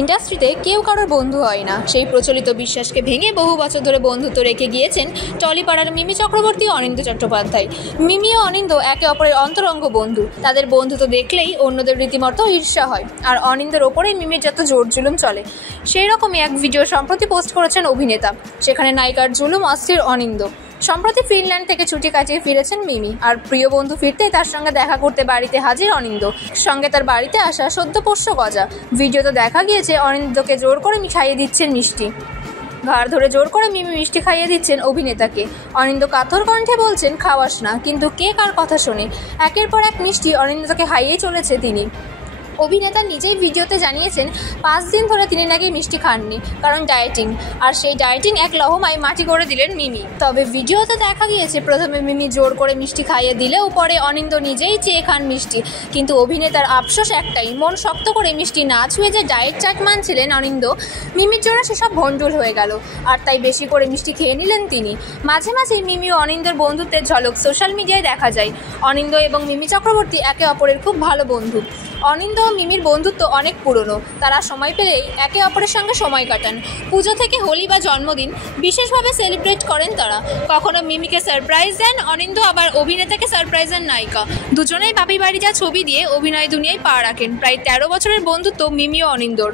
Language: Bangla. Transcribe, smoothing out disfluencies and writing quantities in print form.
ইন্ডাস্ট্রিতে কেউ কারোর বন্ধু হয় না, সেই প্রচলিত বিশ্বাসকে ভেঙে বহু বছর ধরে বন্ধুত্ব রেখে গিয়েছেন টলিপাড়ার মিমি চক্রবর্তী ও অনিন্দ্য চট্টোপাধ্যায়। মিমি ও অনিন্দ্য একে অপরের অন্তরঙ্গ বন্ধু। তাদের বন্ধুত্ব দেখলেই অন্যদের রীতিমতো ঈর্ষা হয়, আর অনিন্দ্যর ওপরেই মিমির যত জোর জুলুম চলে। সেই রকমই এক ভিডিও সম্প্রতি পোস্ট করেছেন অভিনেতা। সেখানে নায়িকার জুলুম অস্থির অনিন্দ্য। সম্প্রতি ফিনল্যান্ড থেকে ছুটি কাটিয়ে ফিরেছেন মিমি, আর প্রিয় বন্ধু ফিরতেই তার সঙ্গে দেখা করতে বাড়িতে হাজির অনিন্দ্য। সঙ্গে তার বাড়িতে আসা সদ্য পোষ্য গজা। ভিডিওতে দেখা গিয়েছে অনিন্দ্যকে জোর করে খাইয়ে দিচ্ছেন মিষ্টি। ঘাড় ধরে জোর করে মিমি মিষ্টি খাইয়ে দিচ্ছেন অভিনেতাকে। অনিন্দ্য কাতর কণ্ঠে বলছেন, খাওয়াস না, কিন্তু কে কার কথা শোনে। একের পর এক মিষ্টি অনিন্দ্যকে খাইয়েই চলেছে তিনি। অভিনেতা নিজেই ভিডিওতে জানিয়েছেন 5 দিন ধরে তিনি নাকি মিষ্টি খাননি, কারণ ডায়েটিং। আর সেই ডায়েটিং এক লহমায় মাটি করে দিলেন মিমি। তবে ভিডিওতে দেখা গিয়েছে প্রথমে মিমি জোর করে মিষ্টি খাইয়ে দিলেও পরে অনিন্দ্য নিজেই চেয়ে খান মিষ্টি। কিন্তু অভিনেতার আফসোস একটাই, মন শক্ত করে মিষ্টি না ছুঁয়ে যে ডায়েট চাট মানছিলেন অনিন্দ্য, মিমির জন্য সেসব ভণ্ডুল হয়ে গেল, আর তাই বেশি করে মিষ্টি খেয়ে নিলেন তিনি। মাঝে মাঝে মিমি ও অনিন্দ্যর বন্ধুত্বের ঝলক সোশ্যাল মিডিয়ায় দেখা যায়। অনিন্দ্য এবং মিমি চক্রবর্তী একে অপরের খুব ভালো বন্ধু। অনিন্দ্য ও মিমির বন্ধুত্ব অনেক পুরনো। তারা সময় পেলেই একে অপরের সঙ্গে সময় কাটান। পুজো থেকে হোলি বা জন্মদিন বিশেষভাবে সেলিব্রেট করেন তারা। কখনো মিমিকে সারপ্রাইজ দেন অনিন্দ্য, আবার অভিনেতাকে সারপ্রাইজ দেন নায়িকা। দুজনেই বাপি বাড়ি যা ছবি দিয়ে অভিনয় দুনিয়ায় পা রাখেন। প্রায় 13 বছরের বন্ধুত্ব মিমি ও অনিন্দ্যর।